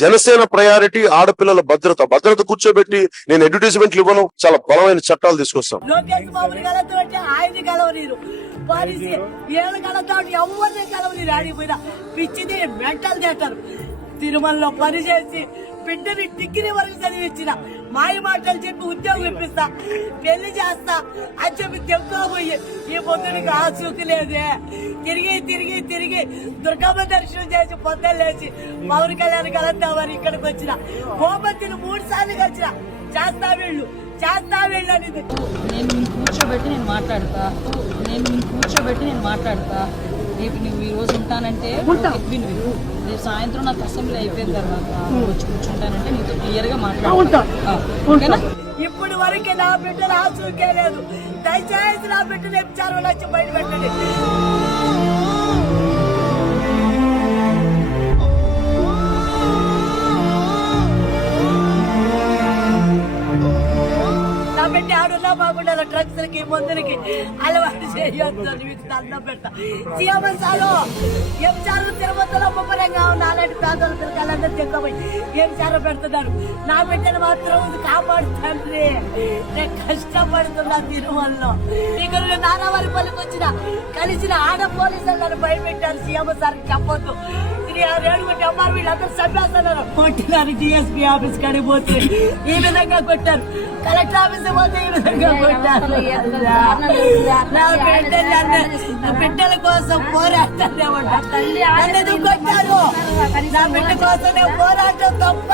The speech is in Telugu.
జనసేన ప్రయారిటీ ఆడపిల్లల భద్రత కూర్చోబెట్టి నేను అడ్వర్టైజ్మెంట్లు ఇవ్వను. చాలా బలమైన చట్టాలు తీసుకొస్తాం. లోకేష్ బాబుని కలవతోటి ఆయన కలవనీరు పాలిసి ఏళ్ళు కలవతోటి ఎవరిని కలవనీరు ఆడిపోయినా పిచ్చిది మెంటల్ చేస్తారు. తిరుమలలో పనిచేసి బిడ్డని డిగ్రీ వరకు చదివించిన మాయ మాటలు చెప్పి ఉద్యోగం ఇప్పిస్తా, పెళ్లి చేస్తా అని చెప్పి తెప్పుకోబోయి ఈ పొద్దునికి ఆసూకి లేదే. తిరిగి తిరిగి తిరిగి దుర్గమ్మ దర్శనం చేసి పొద్దున్న లేచి పవన్ కళ్యాణ్ కలుద్దామని ఇక్కడికి వచ్చిన. గోపతిని 3 సార్లు కలిసిన. చేస్తా వీళ్ళు అనేది. నేను కూర్చోబెట్టి నేను మాట్లాడతా. రేపు నువ్వు ఈ రోజు ఉంటానంటే రేపు సాయంత్రం నాకు అసెంబ్లీ అయిపోయిన తర్వాత వచ్చి కూర్చుంటానంటే నీతో క్లియర్ గా మాట్లాడతా. ఇప్పుడు వరకు నా బిడ్డను ఆసూకే లేదు. దయచేసి నా బిడ్డను విచారం వచ్చి బయట పెట్టండి. కాబట్టి ఆడున్నా బాగుండాల డ్రగ్స్ కి మందులకి అలవాటు చేయొద్దు. మీకు దండం పెడతా. సీఎంఎస్ఆలో ఎంచారు తిరుపతిలో ముమ్మరంగా ఉన్న అలాంటి ప్రాంతాలు తిరగాలందరూ తిరగబోయి ఎంచారు పెడుతున్నారు. నా బిడ్డను మాత్రం కాపాడుతండ్రి. నేను కష్టపడుతున్నా తిరుమలలో. నీకు నానావారి పనికి వచ్చిన కలిసిన ఆడ పోలీసులు నన్ను భయపెట్టారు. సీఎంఎస్ఆర్ చెప్పొద్దు. 6 ఎంఆర్ వీళ్ళందరూ చంపేస్తున్నారు. కొట్టినారు. డిఎస్పీ ఆఫీస్ కాడికి పోతే ఈ విధంగా కొట్టారు. కలెక్టర్ ఆఫీస్ పోతే ఈ విధంగా కొట్టారు. నా బిడ్డల కోసం పోరాటాన్ని కొట్టారు. నా బిడ్డ కోసం నేను పోరాటం తప్ప